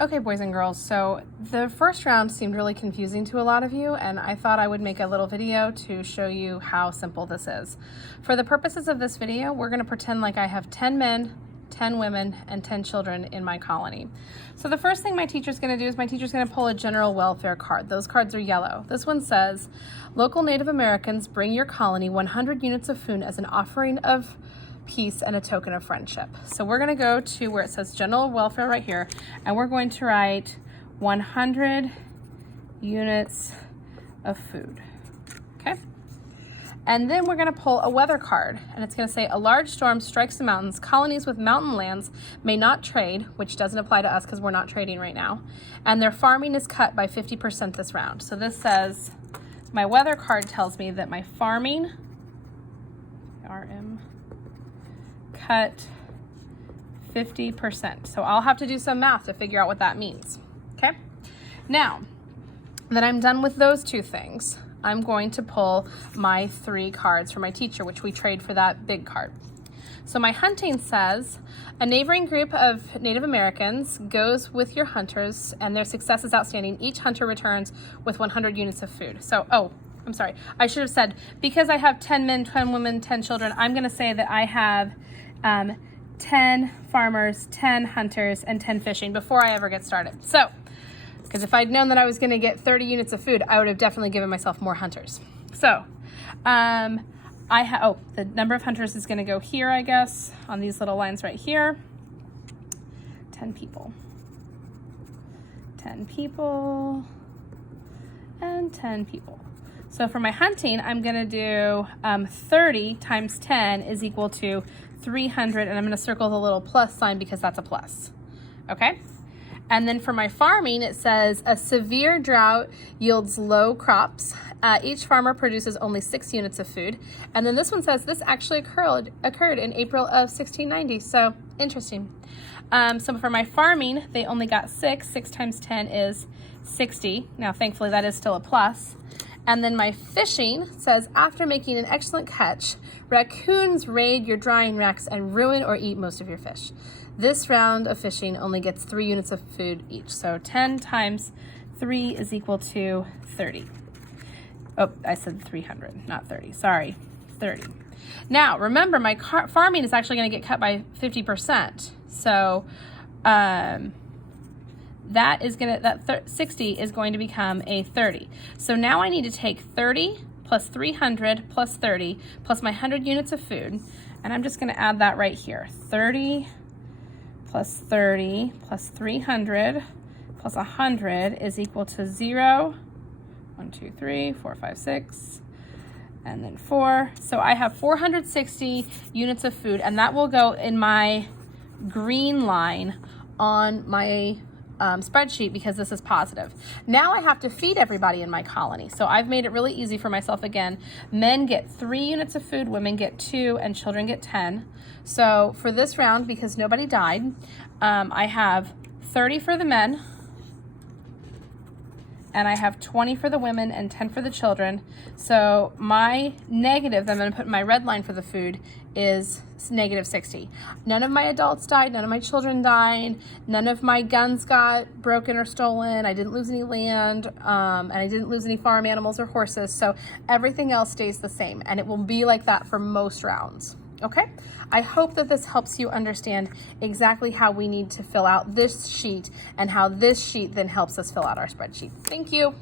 Okay, boys and girls, so the first round seemed really confusing to a lot of you, and I thought I would make a little video to show you how simple this is. For the purposes of this video, we're going to pretend like I have 10 men, 10 women, and 10 children in my colony. So the first thing my teacher's going to do is my teacher's going to pull a general welfare card. Those cards are yellow. This one says, local Native Americans bring your colony 100 units of food as an offering of peace and a token of friendship. So we're going to go to where it says general welfare right here, and we're going to write 100 units of food. Okay. And then we're going to pull a weather card, and it's going to say a large storm strikes the mountains. Colonies with mountain lands may not trade, which doesn't apply to us because we're not trading right now. And their farming is cut by 50% this round. So this says, my weather card tells me that my farming, cut 50%. So I'll have to do some math to figure out what that means. Okay. Now that I'm done with those two things, I'm going to pull my 3 cards for my teacher, which we trade for that big card. So my hunting says, a neighboring group of Native Americans goes with your hunters and their success is outstanding. Each hunter returns with 100 units of food. So, I'm sorry. I should have said, because I have 10 men, 10 women, 10 children, I'm going to say that I have 10 farmers, 10 hunters, and 10 fishing before I ever get started. So, because if I'd known that I was going to get 30 units of food, I would have definitely given myself more hunters. So, the number of hunters is going to go here, I guess, on these little lines right here. 10 people. 10 people. And 10 people. So for my hunting, I'm going to do 30 times 10 is equal to 300, and I'm going to circle the little plus sign because that's a plus. Okay? And then for my farming, it says a severe drought yields low crops. Each farmer produces only 6 units of food. And then this one says this actually occurred in April of 1690. So interesting. So for my farming, they only got 6. 6 times 10 is 60. Now, thankfully, that is still a plus. And then my fishing says, after making an excellent catch, raccoons raid your drying racks and ruin or eat most of your fish. This round of fishing only gets 3 units of food each. So 10 times 3 is equal to 30. Oh, I said 300, not 30. Sorry, 30. Now, remember, my farming is actually going to get cut by 50%. So, that 60 is going to become a 30. So now I need to take 30 plus 300 plus 30 plus my 100 units of food, and I'm just going to add that right here. 30 plus 30 plus 300 plus 100 is equal to 0. 1, 2, 3, 4, 5, 6, and then 4. So I have 460 units of food, and that will go in my green line on my spreadsheet because this is positive. Now I have to feed everybody in my colony. So I've made it really easy for myself again. Men get 3 units of food, women get 2, and children get 10. So for this round, because nobody died, I have 30 for the men, and I have 20 for the women and 10 for the children. So my negative that I'm going to put in my red line for the food is negative 60. None of my adults died. None of my children died. None of my guns got broken or stolen. I didn't lose any land, and I didn't lose any farm animals or horses. So everything else stays the same, and it will be like that for most rounds. Okay, I hope that this helps you understand exactly how we need to fill out this sheet and how this sheet then helps us fill out our spreadsheet. Thank you.